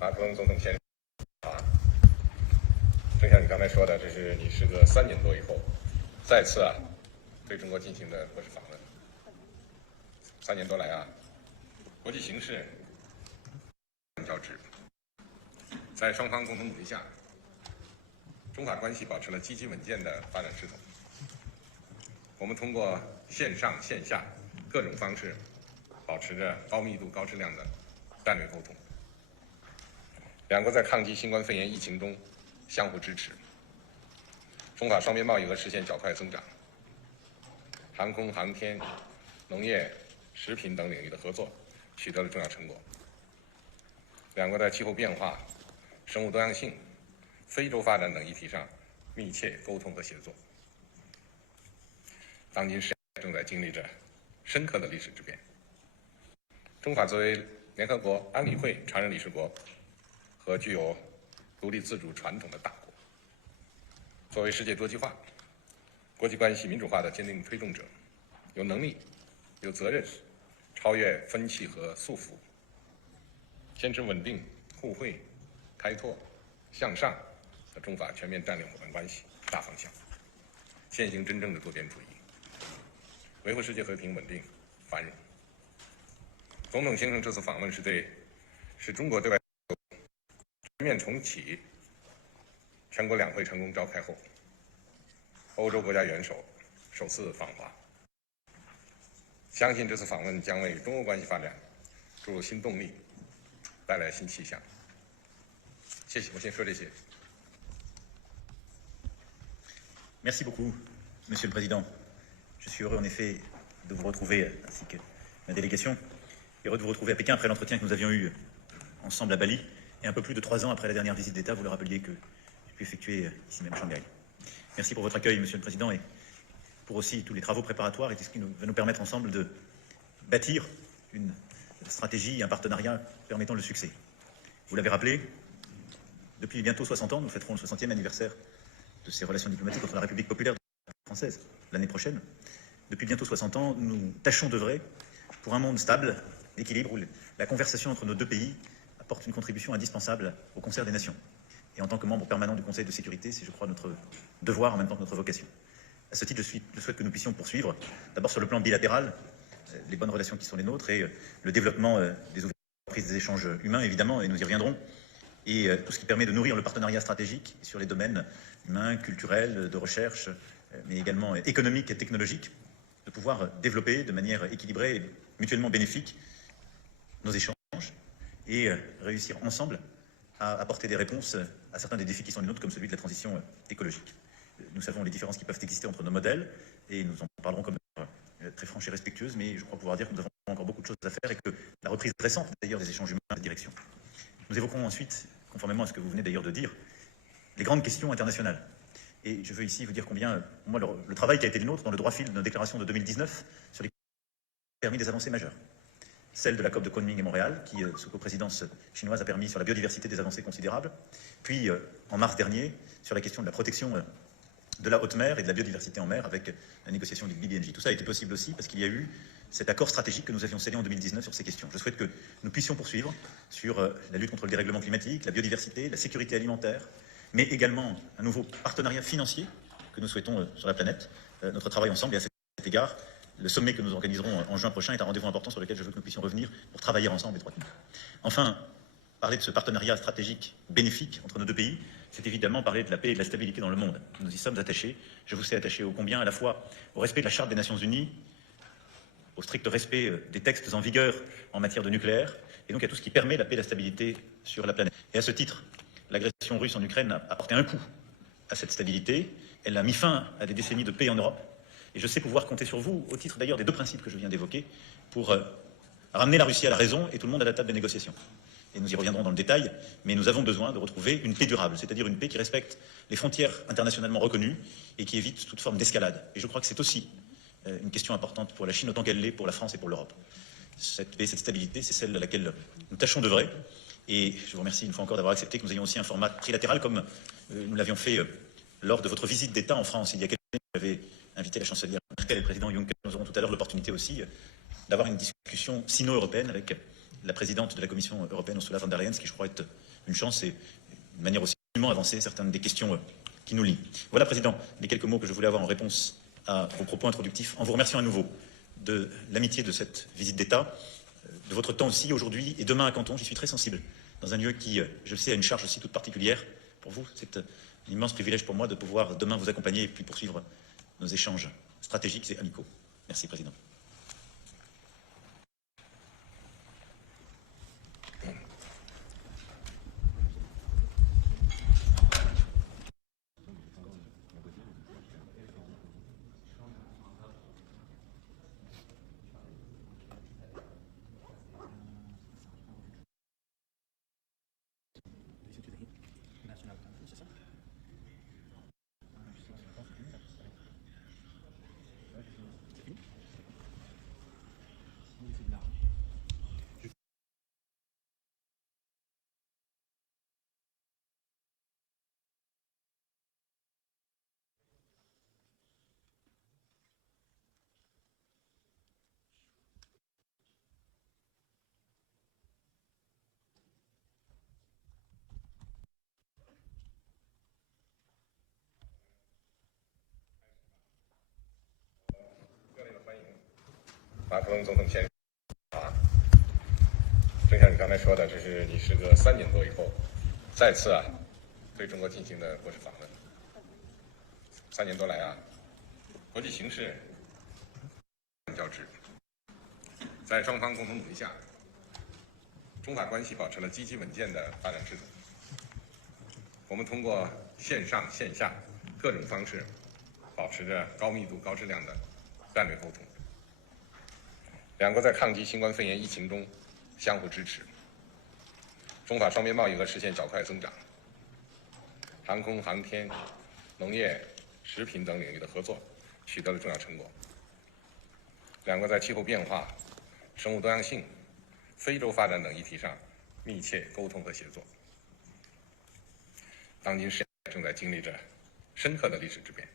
马克龙总统先生正像你刚才说的，这是你时隔3年多以后，再次对中国进行的国事访问。3年多来国际形势交织，在双方共同努力下，中法关系保持了积极稳健的发展势头。我们通过线上线下各种方式，保持着高密度、高质量的战略沟通。两国在抗击新冠肺炎疫情中相互支持，中法双边贸易额实现较快增长，航空航天、农业、食品等领域的合作取得了重要成果。两国在气候变化、生物多样性、非洲发展等议题上密切沟通和协作。当今世界正在经历着深刻的历史之变。中法作为联合国安理会常任理事国和具有独立自主传统的大国，作为世界多极化、国际关系民主化的坚定推动者，有能力、有责任超越分歧和束缚，坚持稳定、互惠、开拓、向上的中法全面战略伙伴关系大方向，践行真正的多边主义，维护世界和平、稳定、繁荣。总统先生这次访问是中国对外全面重启全国两会成功召开后，欧洲国家元首首次访华。相信这次访问将为中欧关系发展注入新动力，带来新气象。谢谢，我先说这些。Merci beaucoup, Monsieur le Président. Je suis heureux en effet de vous retrouver, ainsi que ma délégation. Heureux de vous retrouver à Pékin après l'entretien que nous avions eu ensemble à Bali, et un peu plus de 3 ans après la dernière visite d'État, vous le rappeliez, que j'ai pu effectuer ici même à Shanghai. Merci pour votre accueil, Monsieur le Président, et pour aussi tous les travaux préparatoires et tout ce qui va nous permettre ensemble de bâtir une stratégie, un partenariat permettant le succès. Vous l'avez rappelé, depuis bientôt 60 ans, nous fêterons le 60e anniversaire de ces relations diplomatiques entre la République populaire française l'année prochaine. Depuis bientôt 60 ans, nous tâchons d'œuvrer pour un monde stable, d'équilibre, où la conversation entre nos deux pays apporte une contribution indispensable au concert des nations. Et en tant que membre permanent du Conseil de sécurité, c'est, je crois, notre devoir en même temps que notre vocation. À ce titre, je souhaite que nous puissions poursuivre, d'abord sur le plan bilatéral, les bonnes relations qui sont les nôtres et le développement des ouvertures, des échanges humains, évidemment, et nous y reviendrons, et tout ce qui permet de nourrir le partenariat stratégique sur les domaines humains, culturels, de recherche, mais également économiques et technologiques, de pouvoir développer de manière équilibrée et mutuellement bénéfique nos échanges et réussir ensemble à apporter des réponses à certains des défis qui sont les nôtres, comme celui de la transition écologique. Nous savons les différences qui peuvent exister entre nos modèles, et nous en parlerons comme très franche et respectueuse, mais je crois pouvoir dire que nous avons encore beaucoup de choses à faire et que la reprise récente d'ailleurs des échanges humains dans cette direction. Nous évoquerons ensuite, conformément à ce que vous venez d'ailleurs de dire, les grandes questions internationales. Et je veux ici vous dire combien, moi, le travail qui a été le nôtre dans le droit fil de notre déclaration de 2019 sur les a permis des avancées majeures. Celle de la COP de Kunming et Montréal, qui, sous coprésidence chinoise, a permis sur la biodiversité des avancées considérables. Puis, en mars dernier, sur la question de la protection de la haute mer et de la biodiversité en mer, avec la négociation du BBNJ. Tout ça a été possible aussi parce qu'il y a eu cet accord stratégique que nous avions scellé en 2019 sur ces questions. Je souhaite que nous puissions poursuivre sur la lutte contre le dérèglement climatique, la biodiversité, la sécurité alimentaire, mais également un nouveau partenariat financier que nous souhaitons sur la planète. Notre travail ensemble, et à cet égard, le sommet que nous organiserons en juin prochain est un rendez-vous important sur lequel je veux que nous puissions revenir pour travailler ensemble étroitement. Enfin, Parler de ce partenariat stratégique bénéfique entre nos deux pays, c'est évidemment parler de la paix et de la stabilité dans le monde. Nous y sommes attachés. Je vous sais attaché ô combien à la fois au respect de la Charte des Nations Unies, au strict respect des textes en vigueur en matière de nucléaire, et donc à tout ce qui permet la paix et la stabilité sur la planète. Et à ce titre, l'agression russe en Ukraine a porté un coup à cette stabilité. Elle a mis fin à des décennies de paix en Europe. Et je sais pouvoir compter sur vous, au titre d'ailleurs des deux principes que je viens d'évoquer, pour ramener la Russie à la raison et tout le monde à la table des négociations. Et nous y reviendrons dans le détail, mais nous avons besoin de retrouver une paix durable, c'est-à-dire une paix qui respecte les frontières internationalement reconnues et qui évite toute forme d'escalade. Et je crois que c'est aussi une question importante pour la Chine autant qu'elle l'est pour la France et pour l'Europe. Cette paix, cette stabilité, c'est celle à laquelle nous tâchons d'œuvrer. Et je vous remercie une fois encore d'avoir accepté que nous ayons aussi un format trilatéral comme nous l'avions fait lors de votre visite d'État en France il y a quelques années. Vous avez invité la chancelière Merkel et le président Juncker. Nous aurons tout à l'heure l'opportunité aussi d'avoir une discussion sino-européenne avec la présidente de la Commission européenne, Ursula von der Leyen, ce qui je crois est une chance et une manière aussi d'avancer certaines des questions qui nous lient. Voilà, Président, les quelques mots que je voulais avoir en réponse à vos propos introductifs, en vous remerciant à nouveau de l'amitié de cette visite d'État, de votre temps aussi aujourd'hui et demain à Canton. J'y suis très sensible, dans un lieu qui, je le sais, a une charge aussi toute particulière pour vous. C'est un immense privilège pour moi de pouvoir demain vous accompagner et puis poursuivre nos échanges stratégiques et amicaux. Merci, Président.马克龙总统先生啊，正像你刚才说的，这是你时隔3年多以后，再次对中国进行的国事访问。3年多来国际形势交织，在双方共同努力下，中法关系保持了积极稳健的发展势头。我们通过线上线下各种方式，保持着高密度、高质量的战略沟通。两国在抗击新冠肺炎疫情中相互支持，中法双边贸易额实现较快增长，航空航天、农业、食品等领域的合作取得了重要成果。两国在气候变化、生物多样性、非洲发展等议题上密切沟通和协作。当今世界正在经历着深刻的历史之变。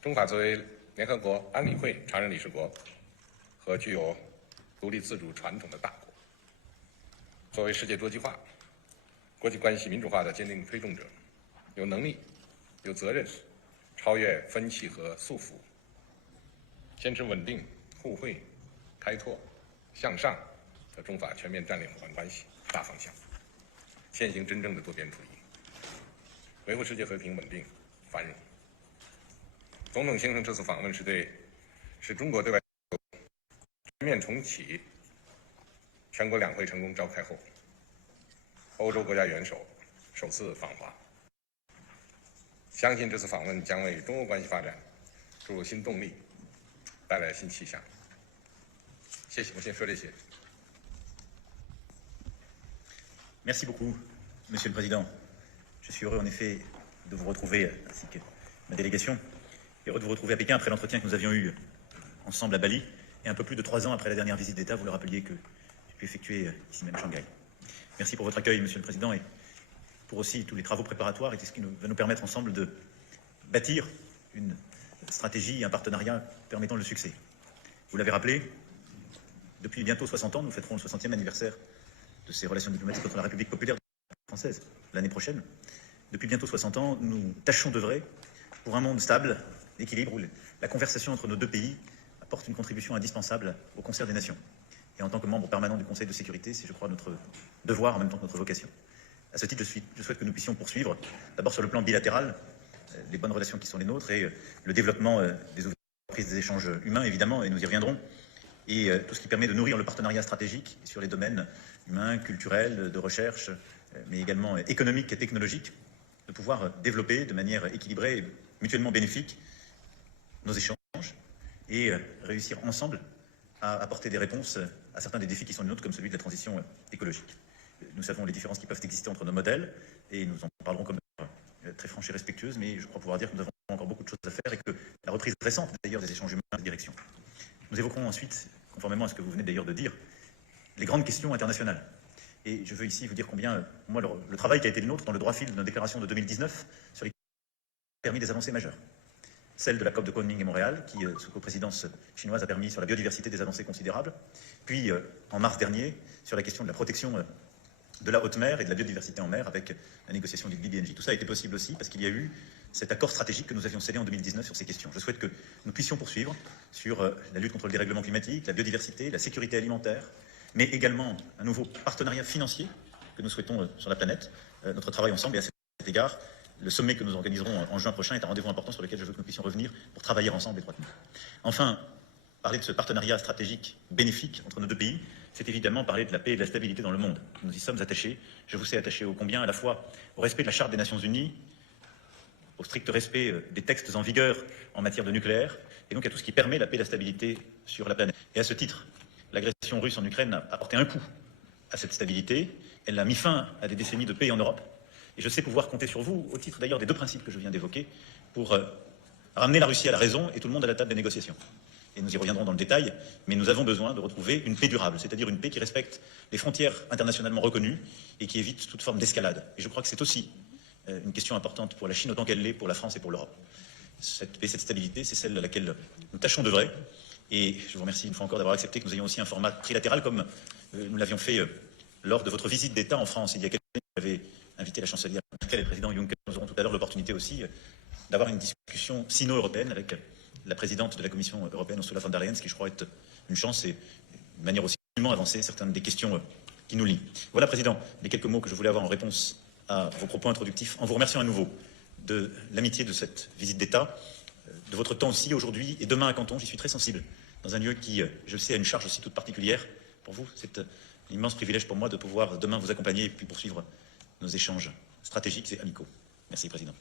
中法作为联合国安理会常任理事国和具有独立自主传统的大国，作为世界多极化、国际关系民主化的坚定推动者，有能力、有责任超越分歧和束缚，坚持稳定、互惠、开拓、向上的中法全面战略伙伴关系大方向，践行真正的多边主义，维护世界和平、稳定、繁荣。总统先生这次访问是中国对外全面重启全国两会成功召开后，欧洲国家元首首次访华。相信这次访问将为中欧关系发展注入新动力，带来新气象。谢谢，我先说这些。Merci beaucoup, Monsieur le Président. Je suis heureux en effet de vous retrouver, ainsi que ma délégation, et heureux de vous retrouver à Pékin après l'entretien que nous avions eu ensemble à Bali, et un peu plus de 3 ans après la dernière visite d'État, vous le rappeliez, que j'ai pu effectuer ici même à Shanghai. Merci pour votre accueil, Monsieur le Président, et pour aussi tous les travaux préparatoires, et ce qui va nous permettre ensemble de bâtir une stratégie, un partenariat permettant le succès. Vous l'avez rappelé, depuis bientôt 60 ans, nous fêterons le 60e anniversaire de ces relations diplomatiques entre la République populaire française l'année prochaine. Depuis bientôt 60 ans, nous tâchons d'œuvrer pour un monde stable, d'équilibre, où la conversation entre nos deux pays apporte une contribution indispensable au concert des nations. Et en tant que membre permanent du Conseil de sécurité, c'est, je crois, notre devoir en même temps que notre vocation. À ce titre, je souhaite que nous puissions poursuivre, d'abord sur le plan bilatéral, les bonnes relations qui sont les nôtres et le développement des ouvertures, des échanges humains, évidemment, et nous y reviendrons, et tout ce qui permet de nourrir le partenariat stratégique sur les domaines humains, culturels, de recherche, mais également économiques et technologiques, de pouvoir développer de manière équilibrée et mutuellement bénéfique nos échanges et réussir ensemble à apporter des réponses à certains des défis qui sont les nôtres, comme celui de la transition écologique. Nous savons les différences qui peuvent exister entre nos modèles et nous en parlerons comme très franche et respectueuse, mais je crois pouvoir dire que nous avons encore beaucoup de choses à faire et que la reprise récente d'ailleurs des échanges humains dans cette direction. Nous évoquerons ensuite, conformément à ce que vous venez d'ailleurs de dire, les grandes questions internationales. Et je veux ici vous dire combien, moi, le travail qui a été le nôtre dans le droit fil de notre déclaration de 2019 sur les a permis des avancées majeures. Celle de la COP de Kunming et Montréal, qui, sous coprésidence chinoise, a permis sur la biodiversité des avancées considérables. Puis, en mars dernier, sur la question de la protection de la haute mer et de la biodiversité en mer avec la négociation du BBNJ. Tout ça a été possible aussi parce qu'il y a eu cet accord stratégique que nous avions scellé en 2019 sur ces questions. Je souhaite que nous puissions poursuivre sur la lutte contre le dérèglement climatique, la biodiversité, la sécurité alimentaire, mais également un nouveau partenariat financier que nous souhaitons sur la planète. Notre travail ensemble, et à cet égard, le sommet que nous organiserons en juin prochain est un rendez-vous important sur lequel je veux que nous puissions revenir pour travailler ensemble étroitement. Enfin, parler de ce partenariat stratégique bénéfique entre nos deux pays, c'est évidemment parler de la paix et de la stabilité dans le monde. Nous y sommes attachés. Je vous sais attaché ô combien à la fois au respect de la Charte des Nations Unies, au strict respect des textes en vigueur en matière de nucléaire, et donc à tout ce qui permet la paix et la stabilité sur la planète. Et à ce titre, l'agression russe en Ukraine a apporté un coup à cette stabilité. Elle a mis fin à des décennies de paix en Europe. Et je sais pouvoir compter sur vous, au titre d'ailleurs des deux principes que je viens d'évoquer, pour ramener la Russie à la raison et tout le monde à la table des négociations. Et nous y reviendrons dans le détail, mais nous avons besoin de retrouver une paix durable, c'est-à-dire une paix qui respecte les frontières internationalement reconnues et qui évite toute forme d'escalade. Et je crois que c'est aussi une question importante pour la Chine autant qu'elle l'est pour la France et pour l'Europe. Cette paix, cette stabilité, c'est celle à laquelle nous tâchons d'œuvrer. Et je vous remercie une fois encore d'avoir accepté que nous ayons aussi un format trilatéral comme nous l'avions fait lors de votre visite d'État en France il y a quelques années. Vous avez invité la chancelière Merkel et le président Juncker. Nous aurons tout à l'heure l'opportunité aussi d'avoir une discussion sino-européenne avec la présidente de la Commission européenne, Ursula von der Leyen, ce qui je crois est une chance et une manière aussi d'avancer certaines des questions qui nous lient. Voilà, Président, les quelques mots que je voulais avoir en réponse à vos propos introductifs, en vous remerciant à nouveau de l'amitié de cette visite d'État, de votre temps aussi aujourd'hui et demain à Canton. J'y suis très sensible, dans un lieu qui, je sais, a une charge aussi toute particulière pour vous. C'est un immense privilège pour moi de pouvoir demain vous accompagner et puis poursuivre nos échanges stratégiques et amicaux. Merci, Président.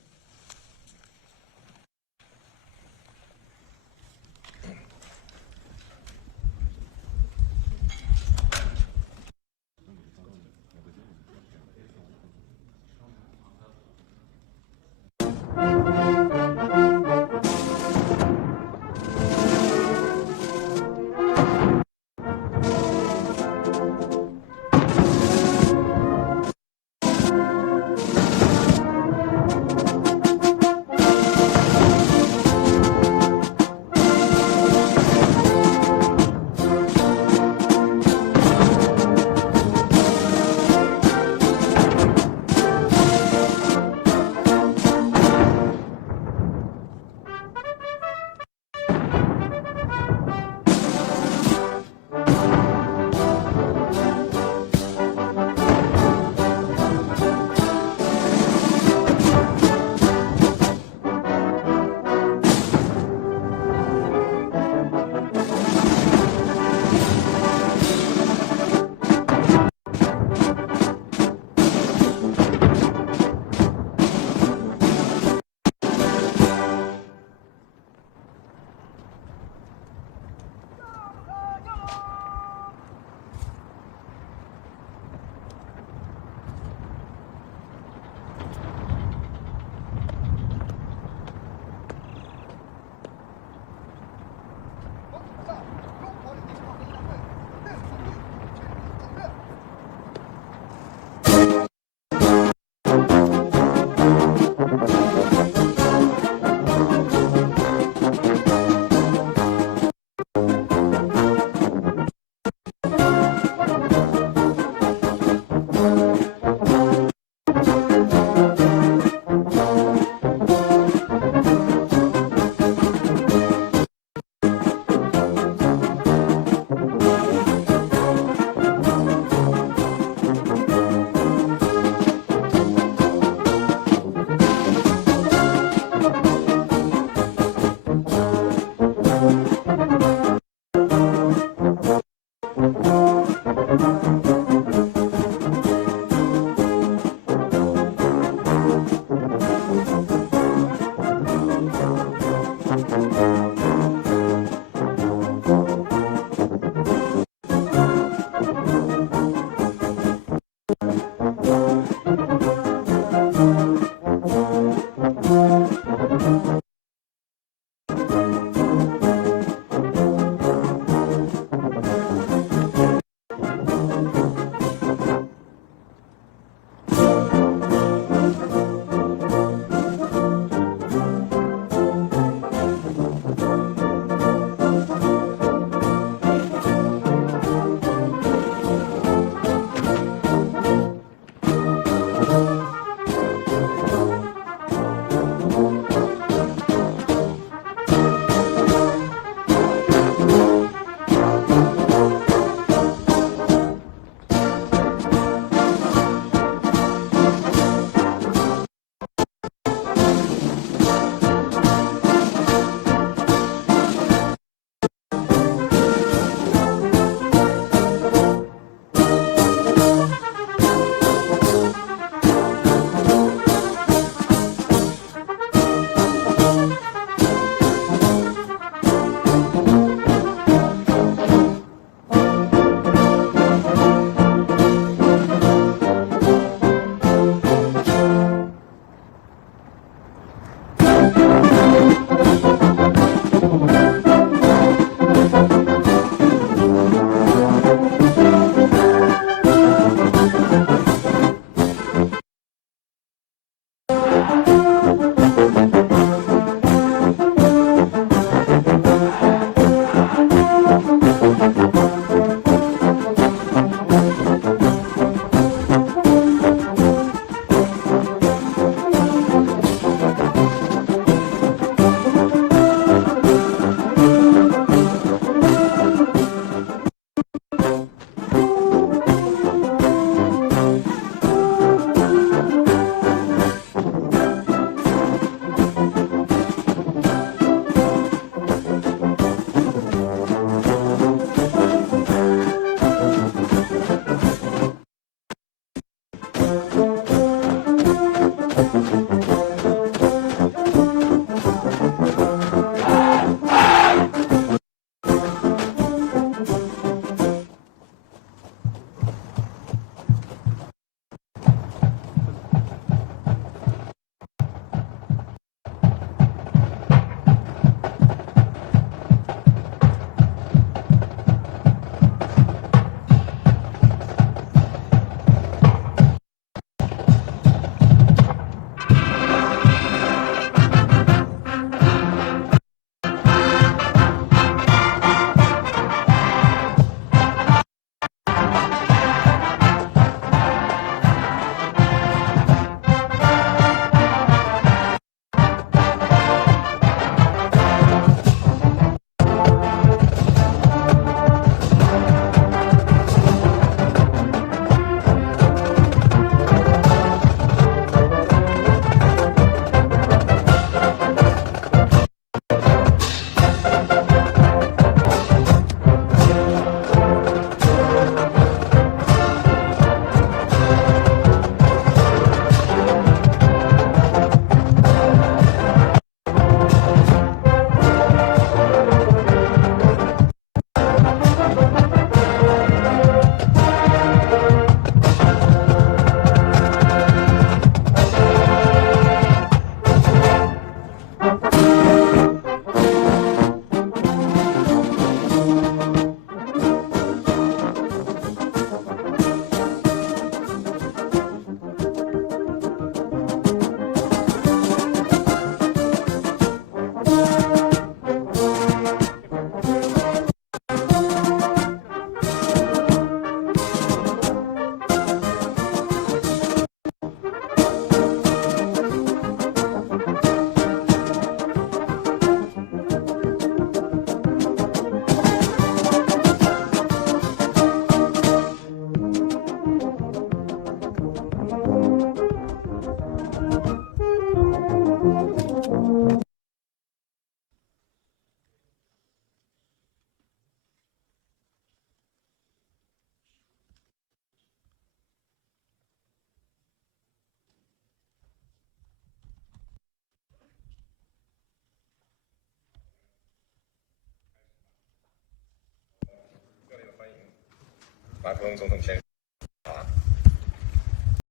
马克龙总统先生。